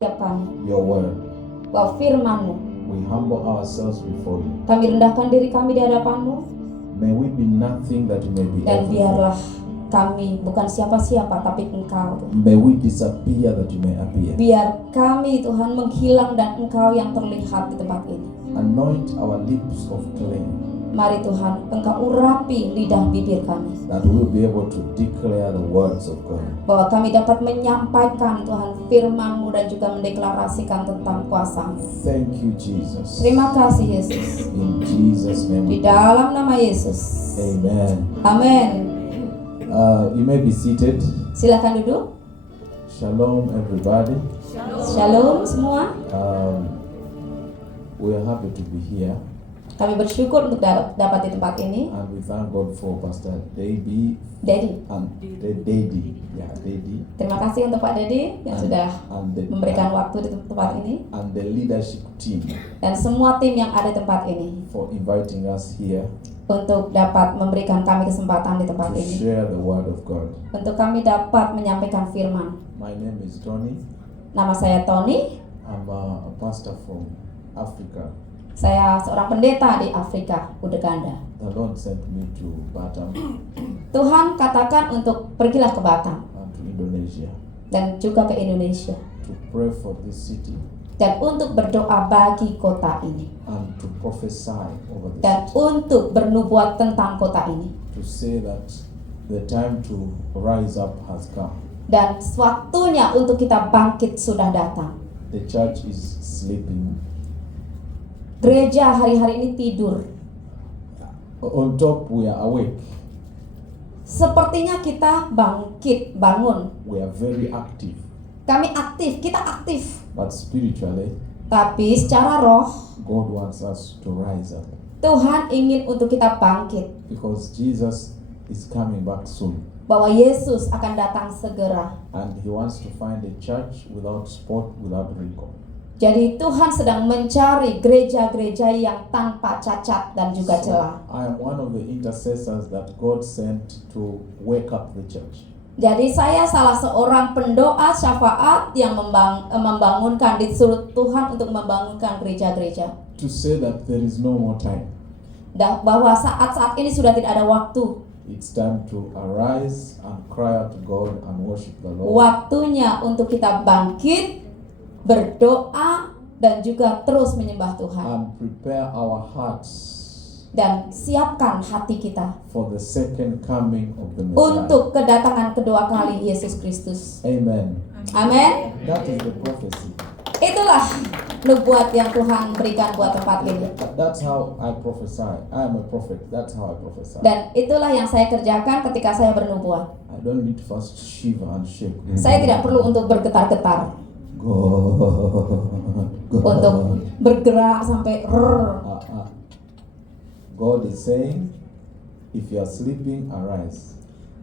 kami, your word. bahwa firman-Mu. We humble ourselves before you. Kami rendahkan diri kami di hadapan-Mu, May we be nothing that you may be dan everything. biarlah kami bukan siapa-siapa tapi Engkau. May we disappear that you may appear. Biar kami Tuhan menghilang dan Engkau yang terlihat di tempat ini. Anoint our lips of clay, Mari Tuhan, Engkau urapi lidah bibir kami, that we will be able to declare the words of God. bahwa kami dapat menyampaikan Tuhan firman-Mu dan juga mendeklarasikan tentang kuasa-Mu. Thank you, Jesus. Terima kasih Yesus. In Jesus' name. Di dalam nama Yesus. Amen. Amin. You may be seated. Silakan duduk. Shalom, everybody. Shalom semua. We are happy to be here, Kami bersyukur untuk dapat di tempat ini. and we thank God for Pastor Daddy Dedi, and Daddy. Yeah, Daddy. terima kasih untuk Pak Dedi yang sudah And the, memberikan waktu di tempat ini, and the leadership team dan semua tim yang ada di tempat ini for inviting us here untuk dapat memberikan kami kesempatan di tempat to ini, share the word of God. untuk kami dapat menyampaikan firman. My name is Tony. Nama saya Tony. I'm a pastor from Africa. Saya seorang pendeta di Afrika, Uganda. The Lord sent me to Batam Tuhan katakan untuk pergilah ke Batam and to Indonesia dan juga ke Indonesia, to pray for this city dan untuk berdoa bagi kota ini, and to prophesy over this dan city, untuk bernubuat tentang kota ini. to say that the time to rise up has come. Dan waktunya untuk kita bangkit sudah datang. The church is sleeping. Gereja hari-hari ini tidur. On top, we are awake. Sepertinya kita bangkit, bangun. We are very active. Kami aktif, kita aktif. But spiritually, Tapi secara roh, God wants us to rise up Tuhan ingin untuk kita bangkit. because Jesus is coming back soon. Bahwa Yesus akan datang segera. And He wants to find a church without spot, without wrinkle. Jadi Tuhan sedang mencari gereja-gereja yang tanpa cacat dan juga celah. I am one of the intercessors that God sent to wake up the church. Jadi saya salah seorang pendoa syafaat yang membangunkan, disuruh Tuhan untuk membangunkan gereja-gereja. To say that there is no more time. Bahwa saat-saat ini sudah tidak ada waktu. It's time to arise and cry out to God and worship the Lord. Waktunya untuk kita bangkit, berdoa, dan juga terus menyembah Tuhan. And prepare our hearts Dan siapkan hati kita for the second coming of the Messiah. untuk kedatangan kedua kali Yesus Kristus. Amen. Amin. That is the prophecy. Itulah nubuat yang Tuhan berikan buat tempat ini. That's how I prophesy. I am a prophet. That's how I prophesy. Dan itulah yang saya kerjakan ketika saya bernubuat. I don't need to first shiver and shake. Saya tidak perlu untuk bergetar-getar, God. untuk bergerak sampai God is saying, if you are sleeping, arise.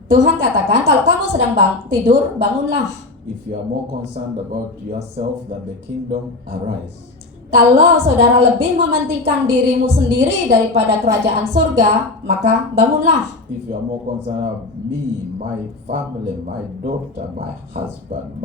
Tuhan katakan, kalau kamu sedang tidur, bangunlah. If you are more concerned about yourself than the kingdom, arise. Kalau saudara lebih mementingkan dirimu sendiri daripada kerajaan surga, maka bangunlah. If you are more concerned about me, my family, my daughter, my husband.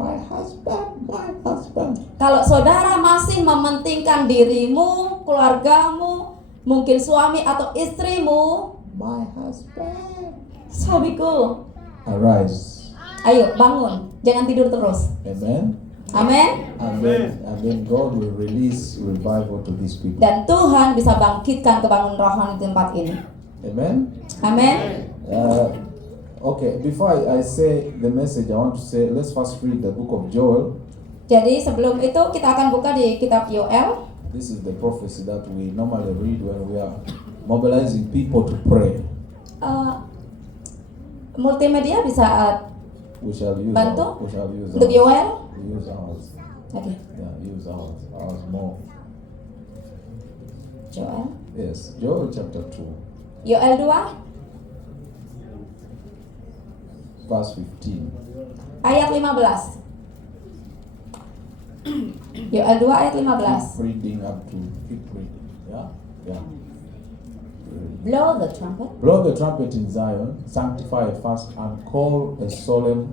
Kalau saudara masih mementingkan dirimu, keluargamu, mungkin suami atau istrimu, My husband. suamiku, Arise. ayo bangun, jangan tidur terus. Amen. Amin. And then God will release revival to these people. Dan Tuhan bisa bangkitkan kebangun rohani di tempat ini. Amen. Amin. Okay, before I say the message, I want to say, let's first read the book of Joel. Jadi sebelum itu kita akan buka di kitab Yoel. This is the prophecy that we normally read when we are mobilizing people to pray. Multimedia bisa We shall use bantu ours. untuk Yoel. We use ours. Oke, Yeah, use ours. Ours more. Joel. Yes, Joel chapter 2, Yoel 2 verse 15. ayat 15. Yoel 2 ayat 15. Keep reading up to, keep reading. Yeah? Yeah. Blow the trumpet. Blow the trumpet in Zion, sanctify a fast, and call a solemn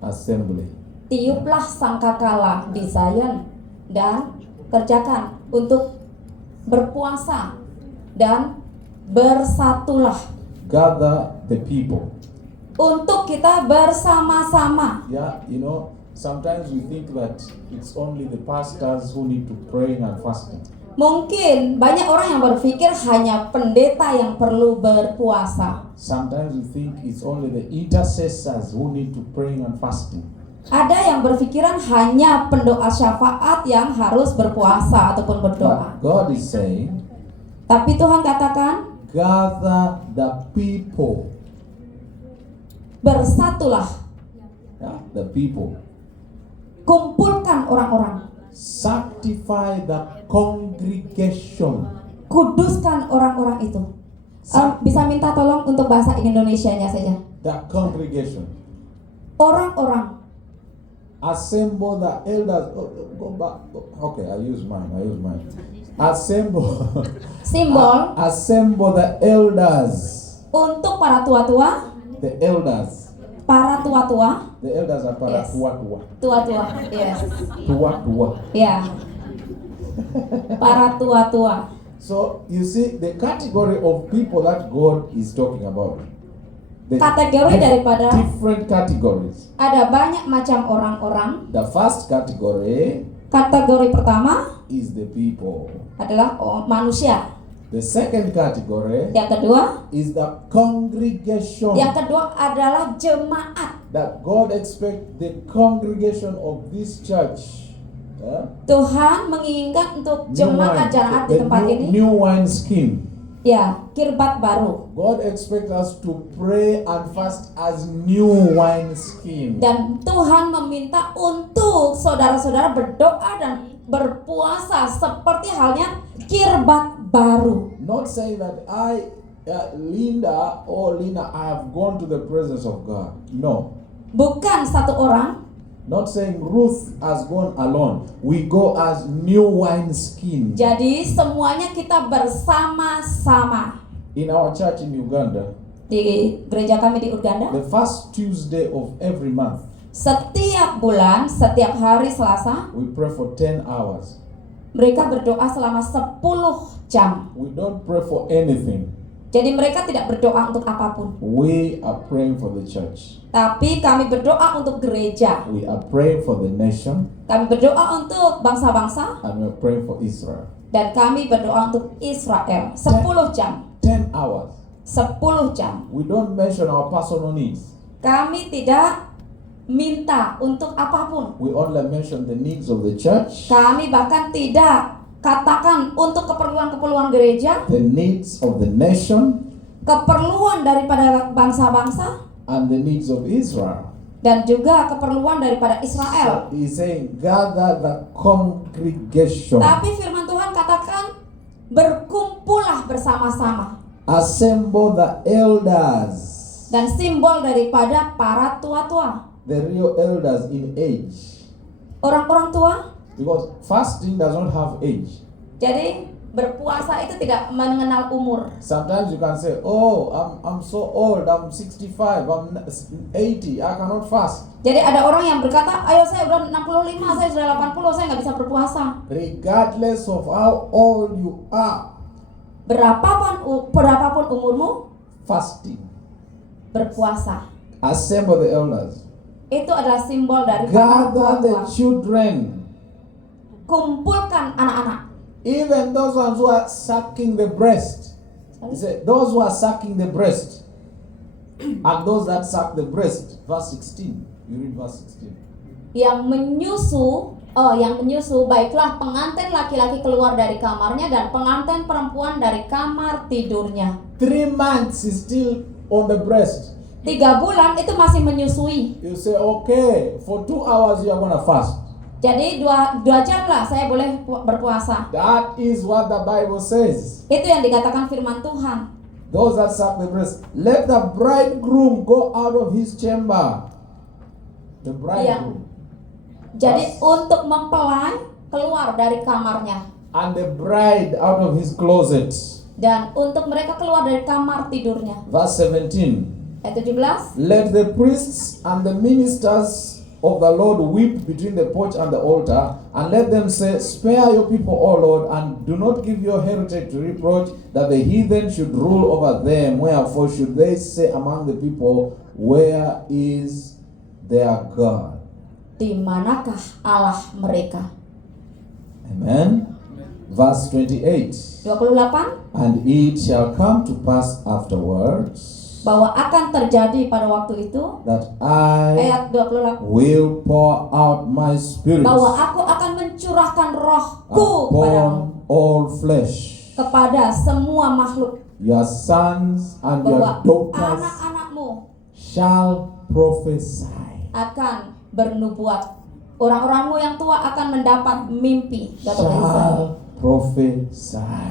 assembly. tiuplah sangkakala di Zion dan kerjakan untuk berpuasa dan bersatulah Gather the people. untuk kita bersama-sama. Yeah, you know, sometimes we think that it's only the pastors who need to praying and fasting. Mungkin banyak orang yang berpikir hanya pendeta yang perlu berpuasa. Sometimes we think it's only the intercessors who need to praying and fasting. Ada yang berpikiran hanya pendoa syafaat yang harus berpuasa ataupun berdoa. But God is saying, Tapi Tuhan katakan, gather the people. bersatulah, Yeah, the people. kumpulkan orang-orang, Sanctify the congregation. kuduskan orang-orang itu. Bisa minta tolong untuk bahasa Indonesianya saja. The congregation. Orang-orang, Assemble the elders. Go back. Okay, I use mine. Assemble. simbol Assemble the elders. untuk para tua-tua, The elders. para tua-tua, The elders are para Yes. tua-tua. tua-tua, yes, Tua-tua. ya, para tua-tua. So you see the category of people that God is talking about. The Kategori daripada different categories. ada banyak macam orang-orang. The first category Kategori pertama is the people. adalah manusia. The second category Yang kedua, is the congregation. adalah jemaat. That God expects the congregation of this church. Tuhan menginginkan untuk jemaat di tempat ini, new wine skin. ya, kirbat baru. God expects us to pray and fast as new wine skin. Dan Tuhan meminta untuk saudara-saudara berdoa dan berpuasa seperti halnya kirbat baru. Not saying that Lina, I have gone to the presence of God. No. Bukan satu orang, Not saying Ruth has gone alone. We go as new wine skin. jadi semuanya kita bersama-sama. In our church in Uganda, Di gereja kami di Uganda, the first Tuesday of every month, setiap bulan, setiap hari Selasa, we pray for 10 hours. mereka berdoa selama 10 jam. We don't pray for anything. Jadi mereka tidak berdoa untuk apapun. We are praying for the church. Tapi kami berdoa untuk gereja. We are praying for the nation. Kami berdoa untuk bangsa-bangsa. And we are praying for Israel. Dan kami berdoa untuk Israel 10 jam. 10 hours. 10 jam. We don't mention our personal needs. Kami tidak minta untuk apapun. We only mention the needs of the church, Kami bahkan tidak katakan untuk keperluan-keperluan gereja, the needs of the nation, keperluan daripada bangsa-bangsa, and the needs of Israel. dan juga keperluan daripada Israel. So he's saying, gather the congregation. Tapi firman Tuhan katakan, berkumpullah bersama-sama. Assemble the elders. Dan simbol daripada para tua-tua, The real elders in age. orang-orang tua. Because fasting does not have age. Jadi berpuasa itu tidak mengenal umur. Sometimes you can say, oh, I'm so old, I'm 65, I'm 80, I cannot fast. Jadi ada orang yang berkata, ayo saya udah 65, saya sudah 80, saya nggak bisa berpuasa. Regardless of how old you are, Berapapun umurmu, fasting. berpuasa. Assemble the elders. Itu adalah simbol dari Gather the tua-tua. children. Kumpulkan anak-anak. Even those ones who are sucking the breast. He said, those who are sucking the breast. And those that suck the breast. Verse 16. You read verse 16. Yang menyusu, baiklah pengantin laki-laki keluar dari kamarnya dan pengantin perempuan dari kamar tidurnya. 3 months is still on the breast. 3 bulan itu masih menyusui. You say, okay, for 2 hours you are going to fast. Jadi 2 jam lah saya boleh berpuasa. That is what the Bible says. Itu yang dikatakan firman Tuhan. Those that suck the breast, let the bridegroom go out of his chamber. The bridegroom. Jadi untuk mempelai keluar dari kamarnya. And the bride out of his closet. Dan untuk mereka keluar dari kamar tidurnya. Verse 17. Ayat 17. Let the priests and the ministers of the Lord weep between the porch and the altar, and let them say, Spare your people, O Lord, and do not give your heritage to reproach, that the heathen should rule over them. Wherefore should they say among the people, Where is their God? Di manakah Allah mereka? Amen. Verse 28. 28. And it shall come to pass afterwards Bahwa akan terjadi pada waktu itu, that I ayat 28, will pour out my spirit bahwa aku akan mencurahkan rohku padamu, upon all flesh. kepada semua makhluk, Your sons and your bahwa daughters anak-anakmu shall prophesy. akan bernubuat. Orang-orangmu yang tua akan mendapat mimpi. Kata Isa. Shall prophesy.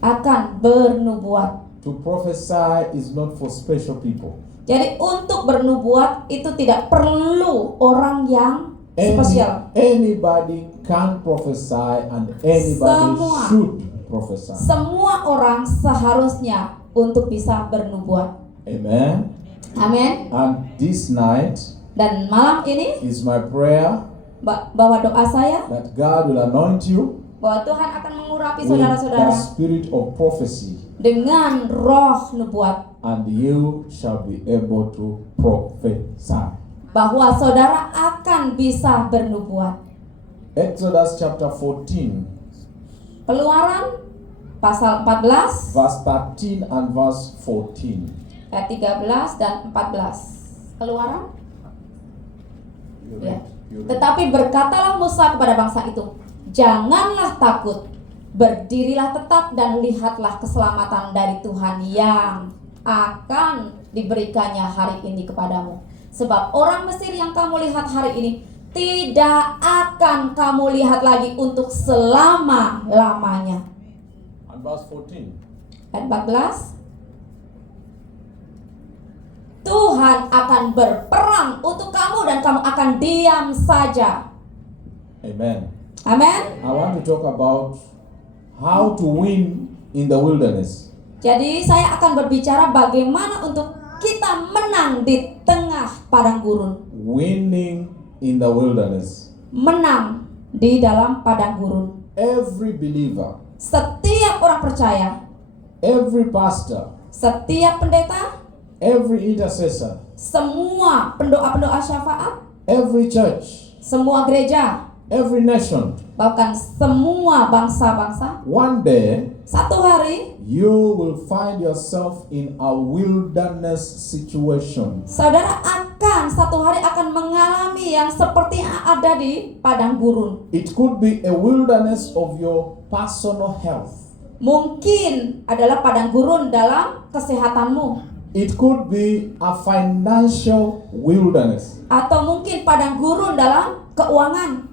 Akan bernubuat. To prophesy is not for special people. Jadi untuk bernubuat itu tidak perlu orang yang spesial. Anybody can prophesy and anybody Semua. should prophesy. Semua orang seharusnya untuk bisa bernubuat. Amen. Amin. And this night Dan malam ini is my prayer bahwa doa saya that God will anoint you bahwa Tuhan akan mengurapi with the saudara-saudara spirit of prophecy, dengan roh nubuat, and you shall be able to prophesy. bahwa saudara akan bisa bernubuat. Exodus chapter 14, Keluaran pasal 14 verse 13 and verse 14. ayat 13 dan 14. Keluaran. Ya. Tetapi berkatalah Musa kepada bangsa itu, janganlah takut, berdirilah tetap dan lihatlah keselamatan dari Tuhan yang akan diberikannya hari ini kepadamu. Sebab orang Mesir yang kamu lihat hari ini tidak akan kamu lihat lagi untuk selama-lamanya. And verse 14. Ayat 14. Tuhan akan berperang untuk kamu dan kamu akan diam saja. Amen. Amin. I want to talk about how to win in the wilderness. Jadi saya akan berbicara bagaimana untuk kita menang di tengah padang gurun. Winning in the wilderness. Menang di dalam padang gurun. Every believer, Setiap orang percaya, every pastor, setiap pendeta, every intercessor, semua pendoa-pendoa syafaat, every church, semua gereja, every nation, bahkan semua bangsa-bangsa, one day satu hari you will find yourself in a wilderness situation. saudara satu hari akan mengalami yang seperti yang ada di padang gurun. It could be a wilderness of your personal health. Mungkin adalah padang gurun dalam kesehatanmu. It could be a financial wilderness. Atau mungkin padang gurun dalam keuangan.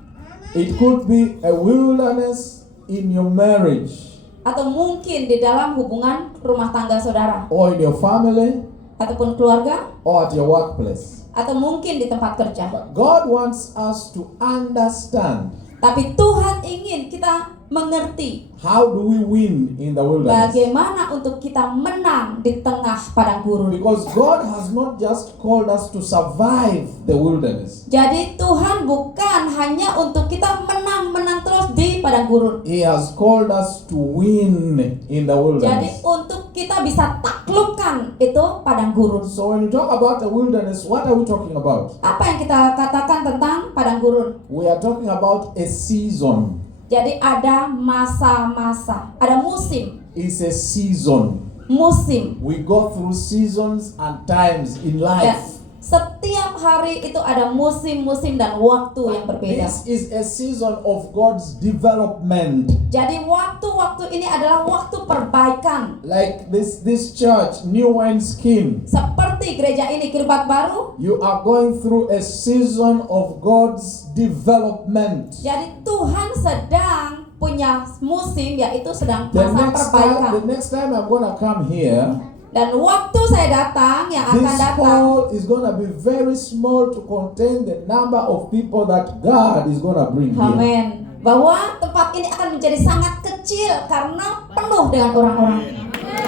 It could be a wilderness in your marriage, Atau mungkin di dalam hubungan rumah tangga saudara, or in your family, ataupun keluarga, or at your workplace. atau mungkin di tempat kerja. But God wants us to understand, Tapi Tuhan ingin kita mengerti how do we win in the wilderness? bagaimana untuk kita menang di tengah padang gurun. Because God has not just called us to survive the wilderness. Jadi Tuhan bukan hanya untuk kita menang terus di padang gurun. He has called us to win in the Jadi wilderness. untuk kita bisa taklukkan itu padang gurun. So when we talk about the wilderness, what are we talking about? Apa yang kita katakan tentang padang gurun? We are talking about a season. Jadi ada masa-masa, ada musim. It's a season. Musim. We go through seasons and times in Ya, life. setiap hari itu ada musim-musim dan waktu yang berbeda. This is a season of God's development. Jadi waktu-waktu ini adalah waktu perbaikan. Like this church, New Wine Scheme, Seperti gereja ini Kirbat Baru. you are going through a season of God's development. Jadi Tuhan sedang punya musim, yaitu sedang The masa perbaikan. next time I'm gonna come here, Dan waktu saya datang, yang akan this datang, hall is gonna be very small to contain the number of people that God is gonna bring here. amin, bahwa tempat ini akan menjadi sangat kecil karena penuh dengan orang-orang.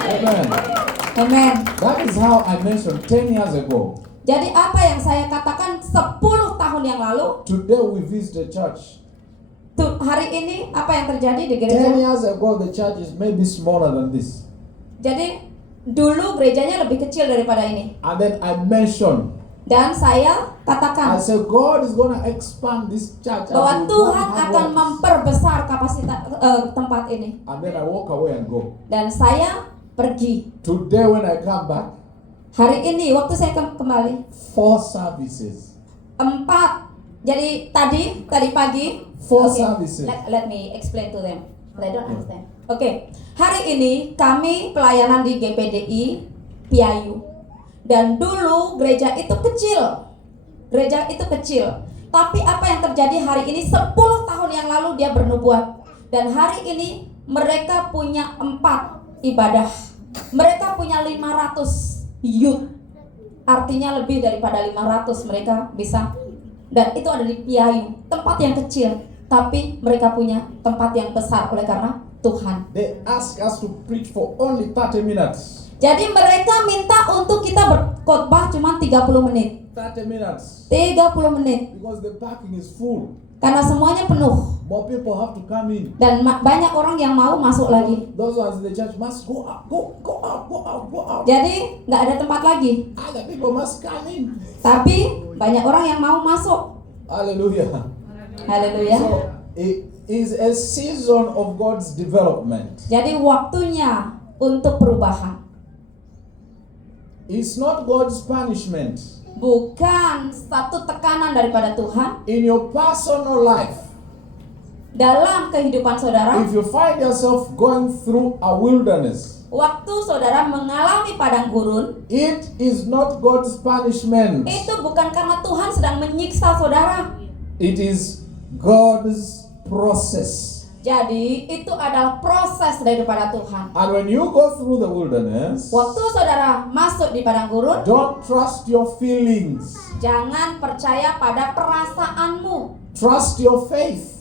Amen. Amin. That is how I mentioned 10 years ago. Jadi apa yang saya katakan 10 tahun yang lalu, Today we visit a church. hari ini apa yang terjadi di 10 gereja? years ago, the church is maybe smaller than this. Jadi dulu gerejanya lebih kecil daripada ini. And then I mentioned, Dan saya I katakan said, God is going to expand this church. And bahwa we don't Tuhan have akan walls. memperbesar kapasitas tempat ini. And then I walk away and go. Dan saya pergi. Today when I come back, Hari ini waktu saya kembali 4 services. 4. Jadi tadi pagi 4 services. Let me explain to them. They don't understand. Oke. Hari ini kami pelayanan di GPDI Piayu. Dan dulu gereja itu kecil. Tapi apa yang terjadi hari ini 10 tahun yang lalu dia bernubuat. Dan hari ini mereka punya 4 ibadah. Mereka punya 500 youth. Artinya lebih daripada 500 mereka bisa. Dan itu ada di Piayu, tempat yang kecil, tapi mereka punya tempat yang besar oleh karena Tuhan. They ask us to preach for only 30 minutes. Jadi mereka minta untuk kita berkhotbah cuma 30 menit. 30 minutes. 30 menit. Because the parking is full. Karena semuanya penuh. More people have to come in. Dan banyak orang yang mau masuk lagi. Those ones in the church must go out, go out. Jadi nggak ada tempat lagi. Other people must come in. Tapi banyak orang yang mau masuk. Hallelujah. Haleluya. So it is a season of God's development. Jadi waktunya untuk perubahan. It's not God's punishment. Bukan satu tekanan daripada Tuhan. In your personal life, Dalam kehidupan saudara, if you find yourself going through a wilderness, waktu saudara mengalami padang gurun, it is not God's punishment. itu bukan karena Tuhan sedang menyiksa saudara. It is God's process. Jadi itu adalah proses daripada Tuhan. And when you go through the wilderness, Waktu saudara masuk di padang gurun, don't trust your feelings. jangan percaya pada perasaanmu. Trust your faith.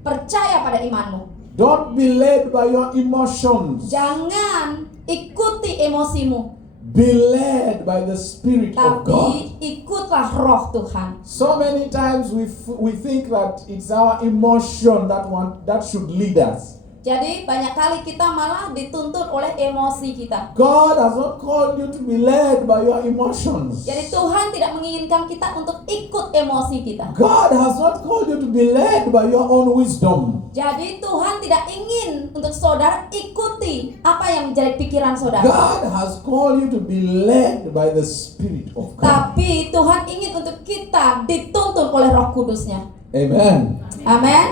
Percaya pada imanmu. Don't be led by your emotions. Jangan ikuti emosimu, Be led by the Spirit of God. tapi ikutlah roh Tuhan. So many times we think that it's our emotion that should lead us. Jadi banyak kali kita malah dituntut oleh emosi kita. God has not called you to be led by your emotions. Jadi Tuhan tidak menginginkan kita untuk ikut emosi kita. God has not called you to be led by your own wisdom. Jadi Tuhan tidak ingin untuk saudara ikuti apa yang menjadi pikiran saudara. God has called you to be led by the Spirit of God. Tapi Tuhan ingin untuk kita dituntun oleh Roh Kudusnya. Amen. Amin.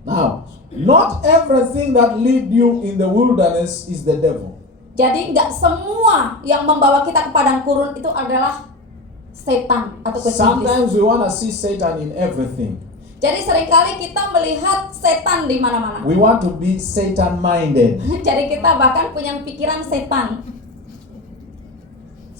Now, not everything that lead you in the wilderness is the devil. Jadi nggak semua yang membawa kita ke padang gurun itu adalah setan atau iblis. Sometimes we want to see Satan in everything. Jadi seringkali kita melihat setan di mana-mana. We want to be Satan-minded. Jadi kita bahkan punya pikiran setan.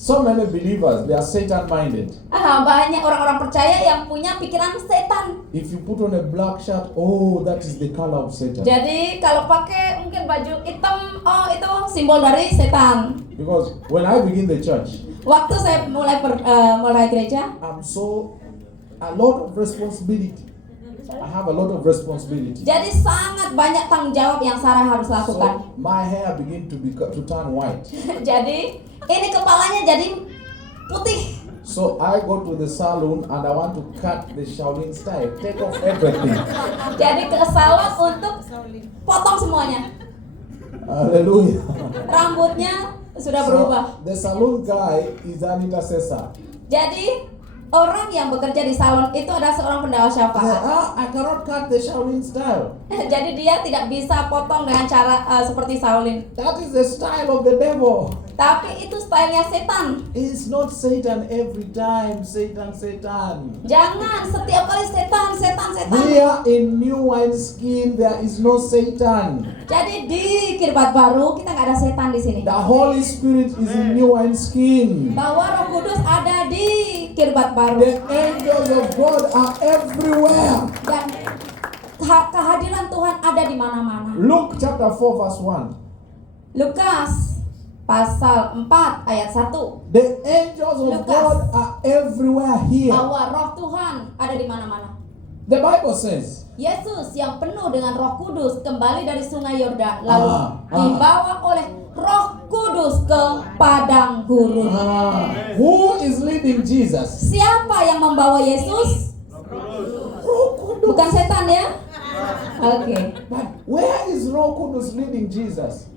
So many believers, they are Satan-minded. Banyak orang-orang percaya yang punya pikiran setan. If you put on a black shirt, oh, that is the color of Satan. Jadi kalau pakai mungkin baju hitam, oh itu simbol dari setan. Because when I begin the church, Waktu saya mulai gereja, a lot of responsibility. I have a lot of responsibility. jadi sangat banyak tanggung jawab yang Sarah harus lakukan. So my hair begin to turn white. Jadi ini kepalanya jadi putih. So I go to the salon and I want to cut the Shaolin style, take off everything. Jadi ke salon untuk potong semuanya. Hallelujah. Rambutnya sudah So berubah. the salon guy is an intercessor. Jadi orang yang bekerja di salon itu adalah seorang pendawa He said, syafaat. I cannot cut the Shaolin style. Jadi dia tidak bisa potong dengan cara seperti Shaolin. That is the style of the devil. Tapi itu stylenya setan. It's not Satan every time. Satan. Jangan setiap kali setan. Here in new wineskin there is no Satan. Jadi di Kirbat Baru kita nggak ada setan di sini. The Holy Spirit is in new wineskin. Bahwa Roh Kudus ada di Kirbat Baru. The angels of God are everywhere. Dan kehadiran Tuhan ada di mana-mana. Luke chapter 4 verse 1. Lukas pasal 4 ayat 1. The angels of Lukas. God are everywhere here. Bahwa roh Tuhan ada di mana-mana. The Bible says, Yesus yang penuh dengan Roh Kudus kembali dari Sungai Yordan lalu dibawa oleh Roh Kudus ke padang gurun. who is leading Jesus? Siapa yang membawa Yesus? Roh Kudus. Bukan setan ya? Oke. But where is Roh Kudus leading Jesus?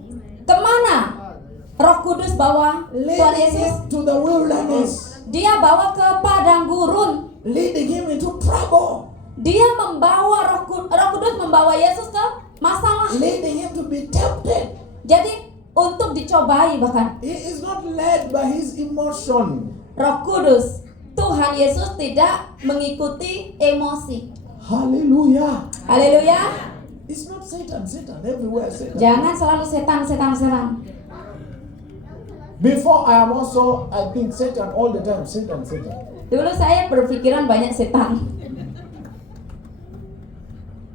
Kemana Roh Kudus bawa Tuhan Leading Yesus? him to the wilderness. Dia bawa ke padang gurun. Leading him into trouble. Dia membawa Roh Kudus membawa Yesus ke masalah. Leading him to be tempted. Jadi untuk dicobai bahkan. He is not led by his emotion. Roh Kudus, Tuhan Yesus tidak mengikuti emosi. Hallelujah. Haleluya. It's not Satan. Satan everywhere. Satan. Jangan selalu setan. Before I am also, I think Satan all the time. Satan. Dulu saya berpikiran banyak setan.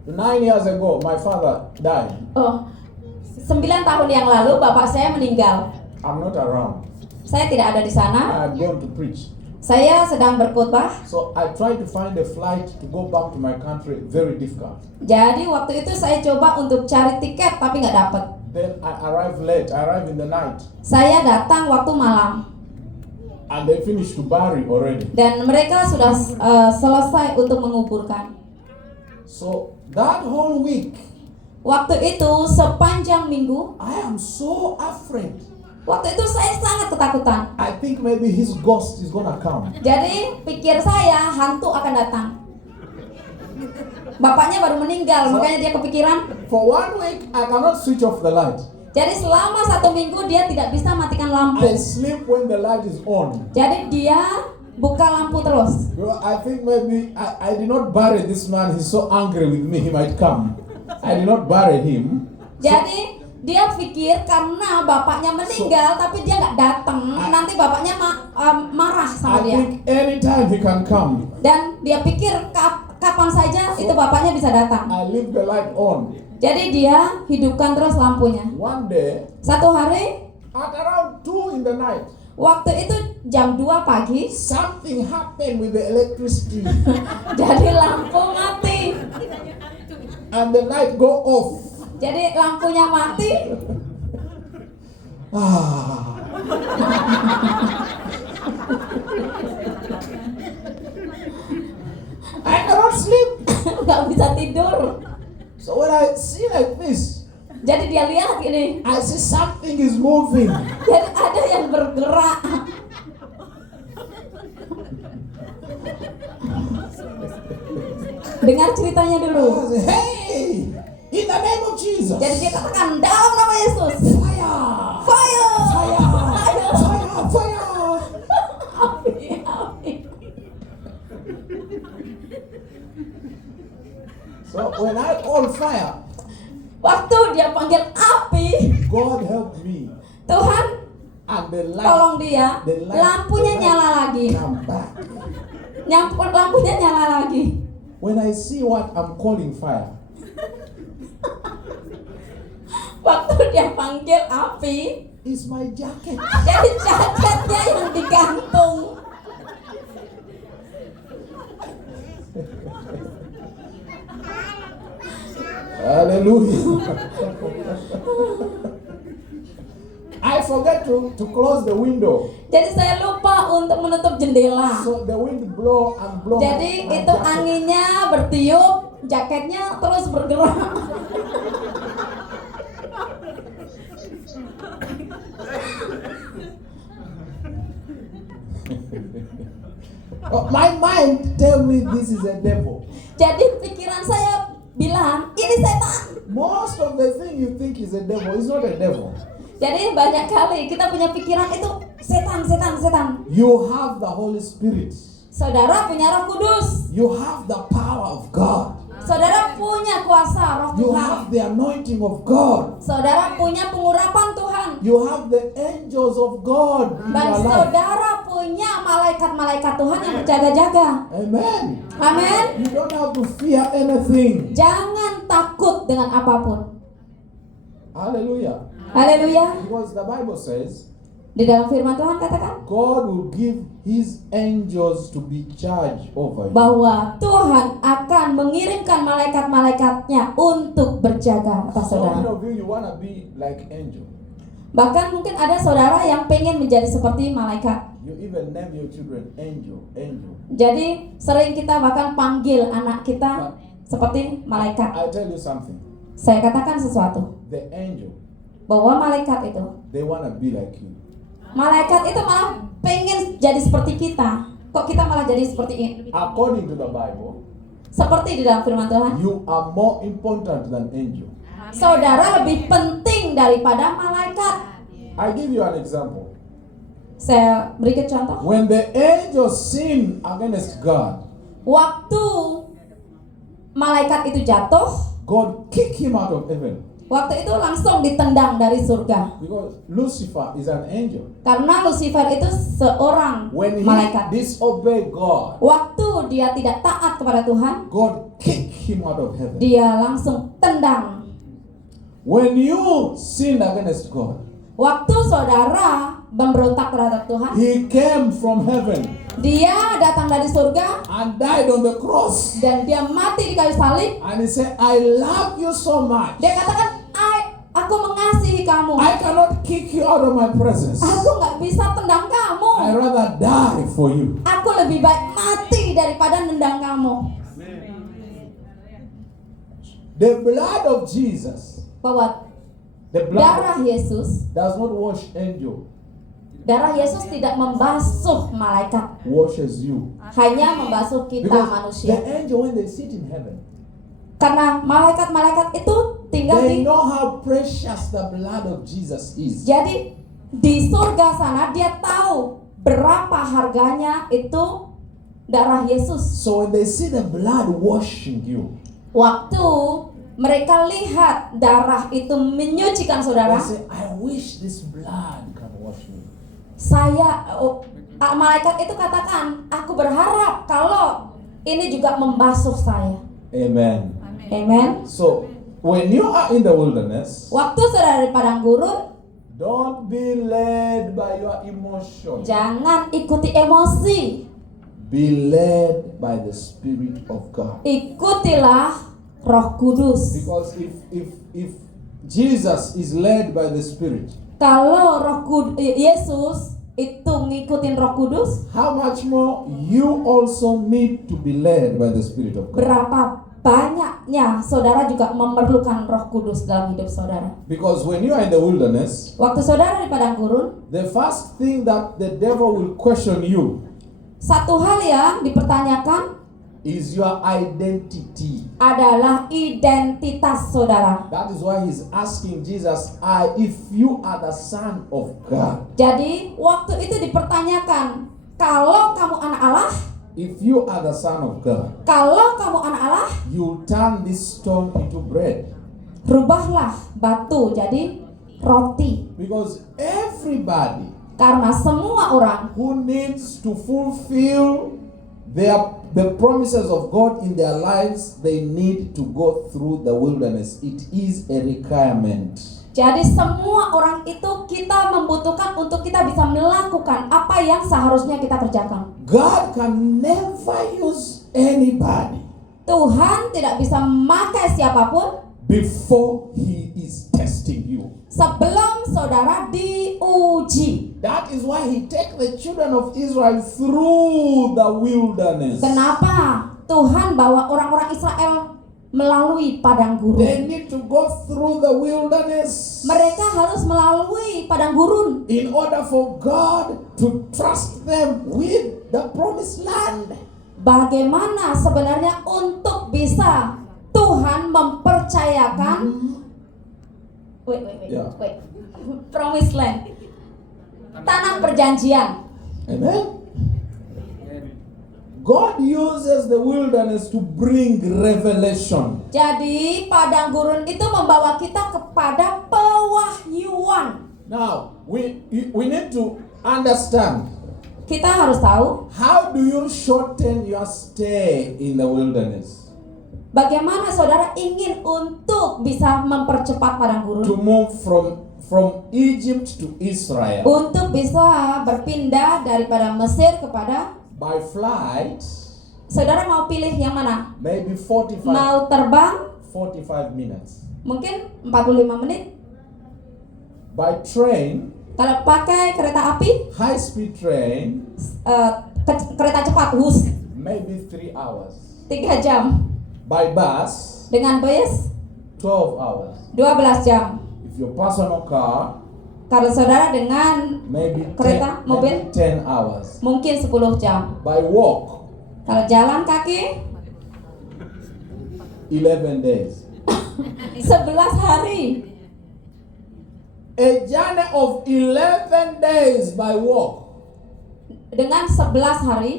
9 years ago, my father died. 9 tahun yang lalu bapak saya meninggal. I'm not around. Saya tidak ada di sana. I had gone to preach. Saya sedang berkhotbah. So I tried to find a flight to go back to my country. Very difficult. Jadi waktu itu saya coba untuk cari tiket tapi nggak dapat. Then I arrived late. I arrived in the night. Saya datang waktu malam And they finished to bury already. dan mereka sudah selesai untuk menguburkan. So that whole week, Waktu itu sepanjang minggu, I am so afraid. waktu itu saya sangat ketakutan. I think maybe his ghost is gonna come. Jadi pikir saya hantu akan datang. Bapaknya baru meninggal, makanya dia kepikiran. For 1 week, I cannot switch off the light. Jadi selama 1 minggu dia tidak bisa matikan lampu. I sleep when the light is on. Jadi dia buka lampu terus. Well, I think maybe I did not bury this man. He's so angry with me. He might come. I did not bury him. Jadi dia pikir karena bapaknya meninggal tapi dia nggak datang, nanti bapaknya marah sama I dia. think anytime he can come. Dan dia pikir kapan saja itu bapaknya bisa datang. I leave the light on. Jadi dia hidupkan terus lampunya. One day, Satu hari, at around 2 in the night, waktu itu jam 2 pagi, something happened with the electricity. jadi lampu mati. And the light go off. Jadi lampunya mati. I cannot sleep. Nggak bisa tidur. So when I see like this, Jadi dia lihat gini. I see something is moving. Jadi ada yang bergerak. Dengar ceritanya dulu. I say, hey, in the name of Jesus. Jadi dia katakan dalam nama Yesus. Fire! Fire! Fire! Fire! Fire! Api, api. So when I call fire, Waktu dia panggil api, God help me. Tuhan And the light, tolong dia, lampunya nyala lagi. come back. Lampunya nyala lagi. When I see what I'm calling fire, Waktu dia panggil api, it's my jacket. jadi jaketnya yang digantung. Hallelujah. I forget to close the window. Jadi saya lupa untuk menutup jendela. So the wind blow and blow. Jadi my itu jacket. anginnya bertiup, jaketnya terus bergerak. My mind tell me this is a devil. Jadi pikiran saya bilang, ini setan. Most of the thing you think is a devil is not a devil. Jadi banyak kali kita punya pikiran itu setan. You have the Holy Spirit. Saudara punya Roh Kudus. You have the power of God. Saudara punya kuasa Roh You Tuhan. have the anointing of God. Saudara punya pengurapan Tuhan. You have the angels of God in Dan your life. saudara punya malaikat-malaikat Tuhan yang berjaga-jaga. Amen. Amin. You don't have to fear anything. Jangan takut dengan apapun. Hallelujah. Haleluya. Because the Bible says Di dalam firman Tuhan katakan God will give His angels to be charged over you. bahwa Tuhan akan mengirimkan malaikat-malaikatnya untuk berjaga atas Some saudara. of you want to be like angel. Bahkan mungkin ada saudara yang pengen menjadi seperti malaikat. You even name your children angel, angel. Jadi sering kita bahkan panggil anak kita seperti malaikat. I tell you something. Saya katakan sesuatu, The angel, bahwa malaikat itu, they want to be like you. malaikat itu malah pengen jadi seperti kita. Kok kita malah jadi seperti ini? According to the Bible, Seperti di dalam firman Tuhan, you are more important than angel. saudara lebih penting daripada malaikat. I give you an example. Saya berikan contoh. When the angel sinned against God, Waktu malaikat itu jatuh, God kicked him out of heaven. waktu itu langsung ditendang dari surga. Because Lucifer is an angel. Karena Lucifer itu seorang When he malaikat. disobeyed God, Waktu dia tidak taat kepada Tuhan, God kicked him out of heaven. dia langsung tendang. When you sinned against God, Waktu saudara memberontak terhadap Tuhan, He came from heaven dia datang dari surga and died on the cross. dan dia mati di kayu salib. And He said, I love you so much. Dia katakan, aku mengasihi kamu. I cannot kick you out of my presence. Aku nggak bisa tendang kamu. I rather die for you. Aku lebih baik mati daripada nendang kamu. The blood of Jesus, Bahwa the blood darah Yesus, does not wash angel, darah Yesus tidak membasuh malaikat, washes you. hanya membasuh kita Because the manusia. angel, when they sit in heaven, Karena malaikat-malaikat itu tinggal they di, know how precious the blood of Jesus is. jadi di surga sana dia tahu berapa harganya itu darah Yesus. So when they see the blood washing you, Waktu mereka lihat darah itu menyucikan they saudara, say, I wish this blood can wash me. malaikat itu katakan, aku berharap kalau ini juga membasuh saya. Amen. Amen. So when you are in the wilderness, Waktu saudara di padang gurun, don't be led by your emotion. jangan ikuti emosi. Be led by the Spirit of God. Ikutilah Roh Kudus. Because if Jesus is led by the Spirit, Kalau Yesus itu ngikutin Roh Kudus, how much more you also need to be led by the Spirit of God. berapa banyaknya saudara juga memerlukan Roh Kudus dalam hidup saudara. Because when you are in the wilderness, Waktu saudara di padang gurun, the first thing that the devil will question you satu hal yang dipertanyakan is your identity. adalah identitas saudara. That is why he's asking Jesus, if you are the Son of God, Jadi waktu itu dipertanyakan, kalau kamu anak Allah, if you are the Son of God, kalau kamu anak Allah, you turn this stone into bread. rubahlah batu jadi roti. Because everybody Karena semua orang who needs to fulfill the promises of God in their lives, they need to go through the wilderness. It is a requirement. Jadi semua orang itu kita membutuhkan untuk kita bisa melakukan apa yang seharusnya kita kerjakan. God can never use anybody Tuhan tidak bisa memakai siapapun before He is testing you. sebelum saudara diuji. That is why He take the children of Israel through the wilderness. Kenapa Tuhan bawa orang-orang Israel melalui padang gurun? They need to go through the wilderness Mereka harus melalui padang gurun in order for God to trust them with the promised land. bagaimana sebenarnya untuk bisa Tuhan mempercayakan Yeah. promised land, tanah perjanjian. Amen. God uses the wilderness to bring revelation. Jadi padang gurun itu membawa kita kepada pewahyuan. Now, we need to understand, Kita harus tahu how do you shorten your stay in the wilderness? Bagaimana saudara ingin untuk bisa mempercepat padang to gurun? move from Egypt to Israel? Untuk bisa berpindah daripada Mesir kepada, By flight, saudara mau pilih yang mana? maybe 45 Mau terbang 45 minutes. mungkin 45 menit. By train, Kalau pakai kereta api, high speed train, kereta cepat bus maybe 3 hours. 3 jam. By bus, Dengan bus 12 hours. 12 jam. If your personal car, Kalau saudara dengan maybe Kereta, 10, mobil? maybe 10 hours. mungkin 10 jam. By walk, Kalau jalan kaki 11 days. 11 hari. A journey of 11 days by walk. Dengan 11 hari.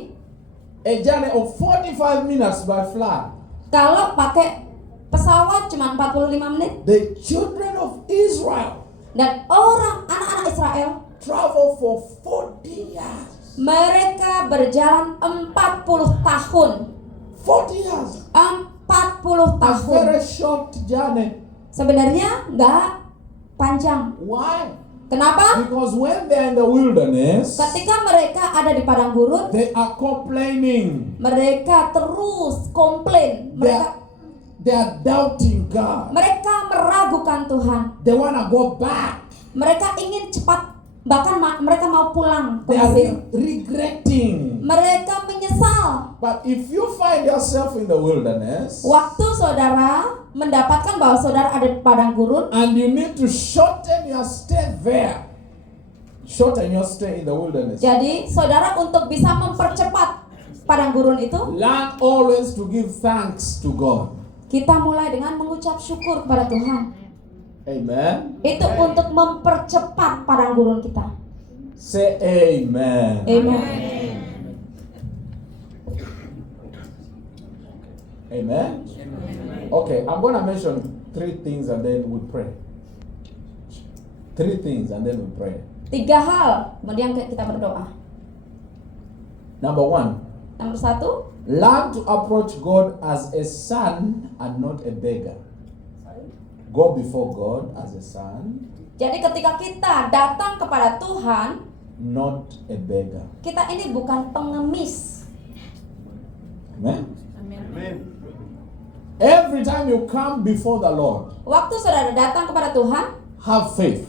A journey of 45 minutes by flight. Kalau pakai pesawat cuma 45 menit. The children of Israel Dan anak-anak Israel, travel for 40 years. mereka berjalan 40 tahun. 40 years. 40 A tahun. very short journey. Sebenarnya nggak panjang. Why? Kenapa? Because when they're in the wilderness, Ketika mereka ada di padang gurun, they are complaining. mereka terus komplain. They are doubting God. Mereka meragukan Tuhan. They want to go back. Mereka ingin cepat, bahkan mereka mau pulang ke They are Mesir. regretting. Mereka menyesal. But if you find yourself in the wilderness Waktu saudara mendapatkan bahwa saudara ada di padang gurun, and you need to shorten your stay there, shorten your stay in the wilderness. jadi saudara untuk bisa mempercepat padang gurun itu, Learn always to give thanks to God. kita mulai dengan mengucap syukur kepada Tuhan. Amen. Itu untuk mempercepat padang gurun kita. Say amen. Amen. Amen. Okay, I'm going to mention 3 things and then we pray. 3 things and then we pray. 3 hal, kemudian kita berdoa. Number 1, Nomor 1, learn to approach God as a son and not a beggar. Go before God as a son, jadi ketika kita datang kepada Tuhan, not a beggar. kita ini bukan pengemis. Amen. Every time you come before the Lord, Waktu saudara datang kepada Tuhan, have faith.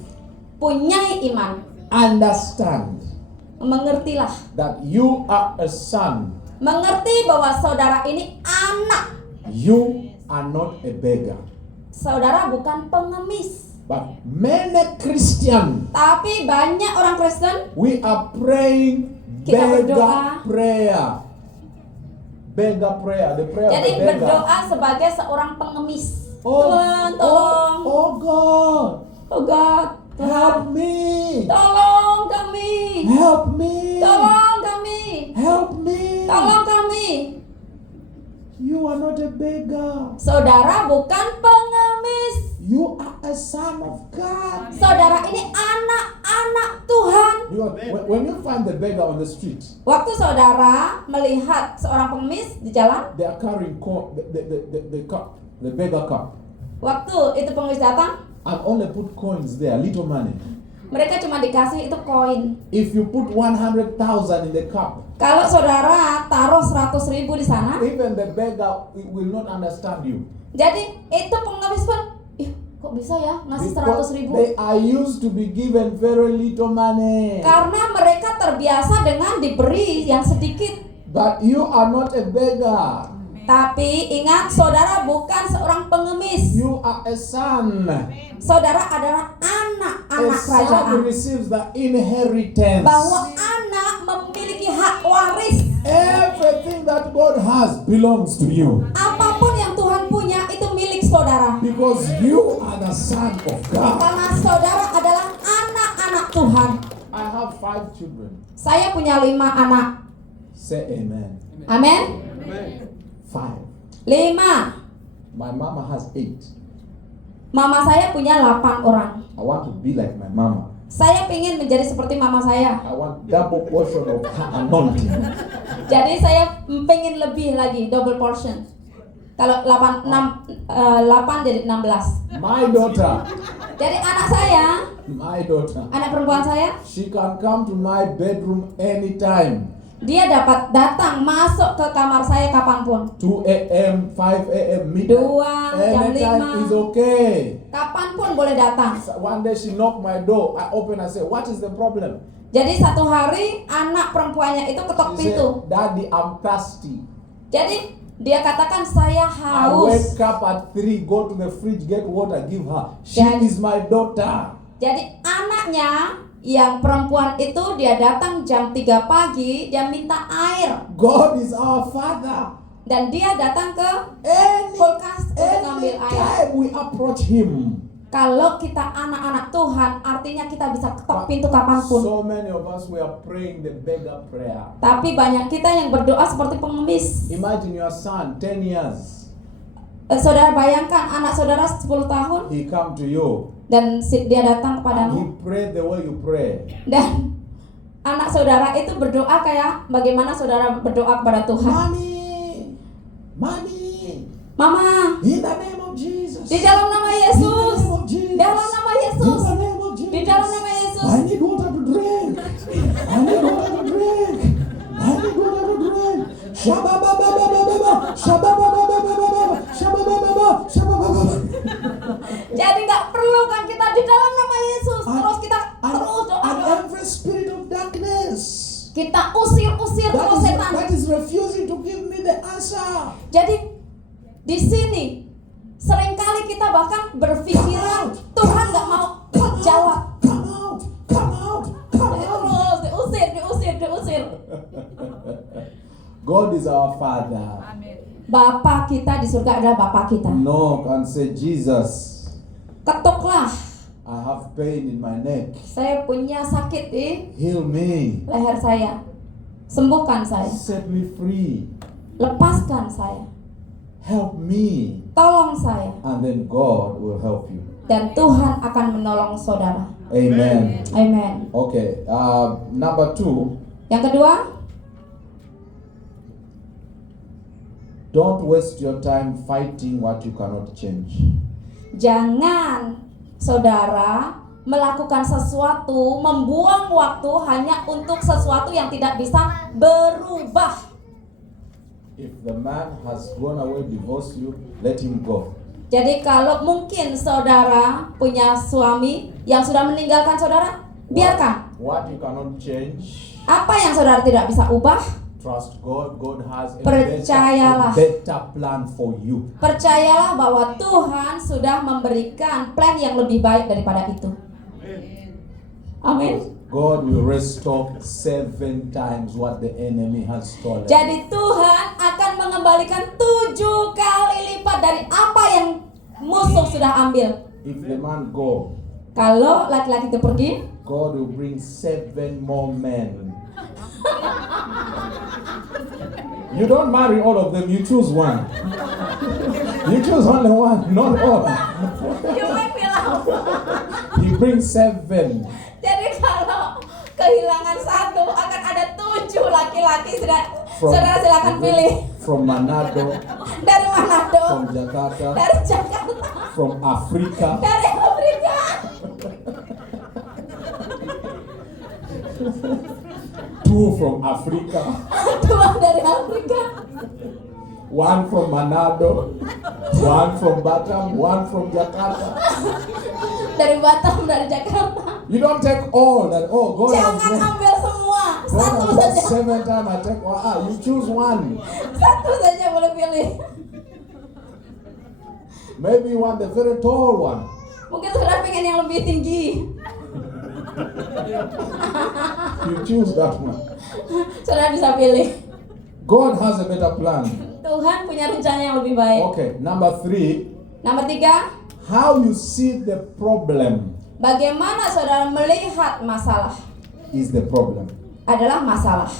punyai iman, Understand mengertilah. that you are a son. Mengerti bahwa saudara ini anak. You are not a beggar. Saudara bukan pengemis. But many Christians, Tapi banyak orang Kristen, we are praying Kita beggar berdoa. prayer. Beggar prayer, the prayer jadi of the beggar. berdoa sebagai seorang pengemis. Oh, Tuhan, tolong. oh God, Oh God, help Tuhan, me, tolong kami. help me, Tolong kami. help me. Tolong kami. You are not a beggar. Saudara bukan pengemis. You are a son of God. Saudara ini anak-anak Tuhan. Because when you find the beggar on the street, Waktu saudara melihat seorang pengemis di jalan, they are carrying the cup, the beggar cup, waktu itu pengemis datang, and only put coins there, little money. mereka cuma dikasih itu koin. If you put 100,000 in the cup, Kalau saudara taruh 100.000 di sana, even the beggar will not understand you. jadi itu pengemis pun, ih kok bisa ya ngasih Because 100.000? they are used to be given very little money. Karena mereka terbiasa dengan diberi yang sedikit. But you are not a beggar. Tapi ingat, saudara bukan seorang pengemis. You are a son. Saudara adalah A anak-anak son kerajaan. receives the inheritance. Bahwa anak memiliki hak waris. Everything that God has belongs to you. Apapun yang Tuhan punya itu milik saudara. Because you are the son of God. Karena saudara adalah anak-anak Tuhan. I have 5 children. Saya punya 5 anak. Say amen. Amin. 5. 5. My mama has 8. Mama saya punya 8 orang. I want to be like my mama. Saya ingin menjadi seperti mama saya. I want double portion of her anointing. Jadi saya pengen lebih lagi, double portion. Kalau 8 jadi 16. My daughter, Jadi anak saya, my daughter, anak perempuan saya, she can come to my bedroom anytime. dia dapat datang masuk ke kamar saya kapanpun. 2 a.m., 5 a.m., midnight. 2 jam Anytime 5, is okay. kapanpun boleh datang. So one day she knocked my door. I open and say, "What is the problem?" Jadi satu hari anak perempuannya itu ketok She pintu. said, "Daddy, I'm thirsty." Jadi dia katakan saya I haus. wake up at 3, go to the fridge, get water, give her. She Jadi- is my daughter. Jadi anaknya yang perempuan itu dia datang jam 3 pagi, dia minta air God is our Father. dan dia datang ke Any, kulkas untuk ngambil air. anytime we approach Him. Kalau kita anak-anak Tuhan, artinya kita bisa ketok pintu kapanpun. So many of us, we are praying the beggar prayer. Tapi banyak kita yang berdoa seperti pengemis. Imagine your son, 10 years. Saudara bayangkan anak saudara 10 tahun He come to you. dan dia And datang he kepadamu. pray the way you pray. Dan anak saudara itu berdoa kayak bagaimana saudara berdoa kepada Tuhan. Mommy, Mama, in the name of Jesus. di dalam nama Yesus, In the name of Jesus. dalam nama Yesus, In the name of Jesus. di dalam nama Yesus. I need water to drink. I need water to drink. I need water to drink. Shabba-ba-ba-ba-ba-ba. Shabba-ba-ba-ba-ba-ba. Shabba-ba-ba-ba. Shabba-ba-ba. Jadi nggak perlu kan kita di dalam nama Yesus, And- terus kita terus doa. And every spirit of darkness Kita usir terus setan. that is refusing to give me the answer. Jadi di sini seringkali kita bahkan berpikiran Tuhan nggak mau jawab. Come out. Come out. Come Jadi out. terus diusir. God is our Father. Bapa kita di surga adalah Bapa kita. Knock and say, Jesus, Ketuklah, I have pain in my neck. saya punya sakit di Heal me. leher saya. Sembuhkan saya. Set me free. Lepaskan saya. Help me. Tolong saya. And then God will help you. Dan Tuhan akan menolong saudara. Amen. Amen. Okay. Number 2. Yang kedua, Don't waste your time fighting what you cannot change. jangan saudara melakukan sesuatu, membuang waktu hanya untuk sesuatu yang tidak bisa berubah. If the man has gone away, divorced you, let him go. Jadi kalau mungkin saudara punya suami yang sudah meninggalkan saudara, biarkan. What you cannot change, Apa yang saudara tidak bisa ubah, trust God. God has a Percayalah. better plan for you. percayalah bahwa Tuhan sudah memberikan plan yang lebih baik daripada itu. Amin. God will restore 7 times what the enemy has stolen. Jadi Tuhan akan mengembalikan 7 kali lipat dari apa yang musuh sudah ambil. If the man go, Kalau laki-laki itu pergi, God will bring 7 more men. You don't marry all of them, you choose one. You choose only one, not all. you make me laugh. He brings 7. Jadi kalau kehilangan satu akan ada 7 laki-laki. From- Saudara silakan pilih From Manado, dari Manado, from Jakarta, dari Jakarta, from Africa. dari Afrika. 2 from Africa, 2 dari Afrika, 1 from Manado, 1 from Batam, 1 from Jakarta. dari Batam, dari Jakarta. You don't take all that. Oh, God has Jangan brought- ambil semua, God satu has brought saja. 7 times. I take one. You choose one. Satu saja boleh pilih. Maybe you want the very tall one. Mungkin saudara pengen yang lebih tinggi. You choose that one. Saudara bisa pilih. God has a better plan. Tuhan punya rencana yang lebih baik. Okay, number 3. Nomor 3, How you see the problem bagaimana saudara melihat masalah is the problem. adalah masalah.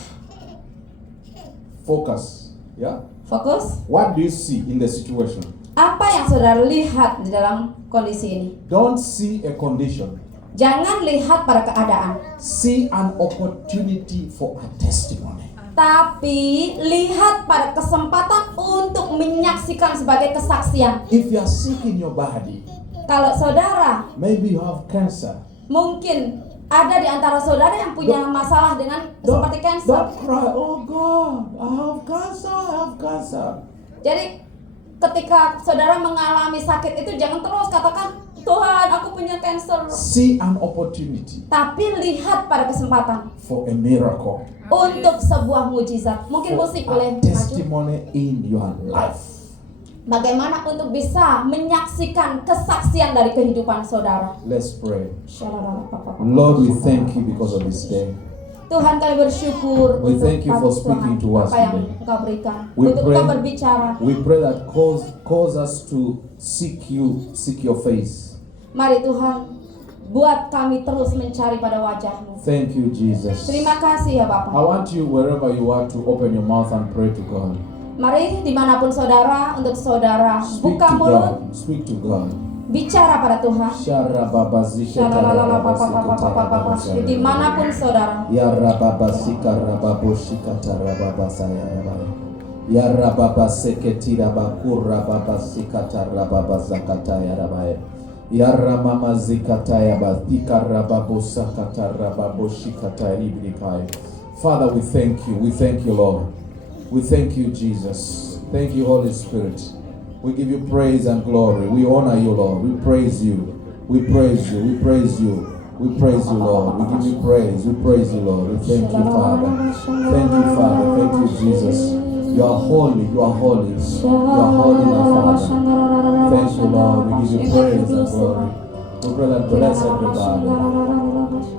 Focus. Yeah? Fokus. What do you see in the situation? Apa yang saudara lihat di dalam kondisi ini? Don't see a condition. Jangan lihat pada keadaan, See an opportunity for a testimony. Tapi lihat pada kesempatan untuk menyaksikan sebagai kesaksian. If you are sick in your body, Kalau saudara, maybe you have cancer. mungkin ada di antara saudara yang punya masalah dengan seperti cancer. Don't cry, oh God, I have cancer, I have cancer. Jadi ketika saudara mengalami sakit itu jangan terus katakan, Tuhan aku punya cancer. See an opportunity Tapi lihat pada kesempatan for a miracle, untuk sebuah mujizat. Mungkin for musik a boleh maju. testimony in your life. Bagaimana untuk bisa menyaksikan kesaksian dari kehidupan saudara. Let's pray. Lord, we thank you because of this day. Tuhan, kami bersyukur We untuk thank you for pagi speaking Tuhan, to us apa yang today. Engkau berikan. We Untuk pray- Engkau berbicara. We pray that cause us to seek your face. Mari Tuhan, buat kami terus mencari pada wajah-Mu. Thank you, Jesus. Terima kasih ya I Bapak. want you, wherever you are, to open your mouth and pray to God. Mari dimanapun saudara, untuk saudara, Speak buka to mulut, God. Speak to God. bicara pada Tuhan. Dimanapun saudara, Ya rababa sika rababo shikata rababa saya rabaya. Ya rababa seketi rabakur rababa sikata rababa zakata ya rabaya. Ya ramama zikata ya batika rababo sakata rababo shikata ibrikai. Father, we thank you. We thank you, Lord. We thank you, Jesus. Thank you, Holy Spirit. We give you praise and glory. We honor you, Lord. We praise you. We praise you. We praise you. We praise you, Lord. We give you praise. We praise you, Lord. We thank you, Father. Thank you, Father. Thank you, Jesus. You are holy. You are holy. You are holy, my Father. Thank you, Lord. We give you praise and glory. We pray that bless everybody.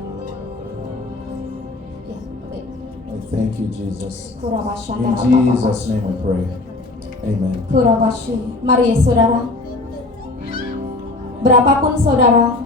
I thank you, Jesus. In Jesus' name we pray. Amen. Mari saudara, berapapun saudara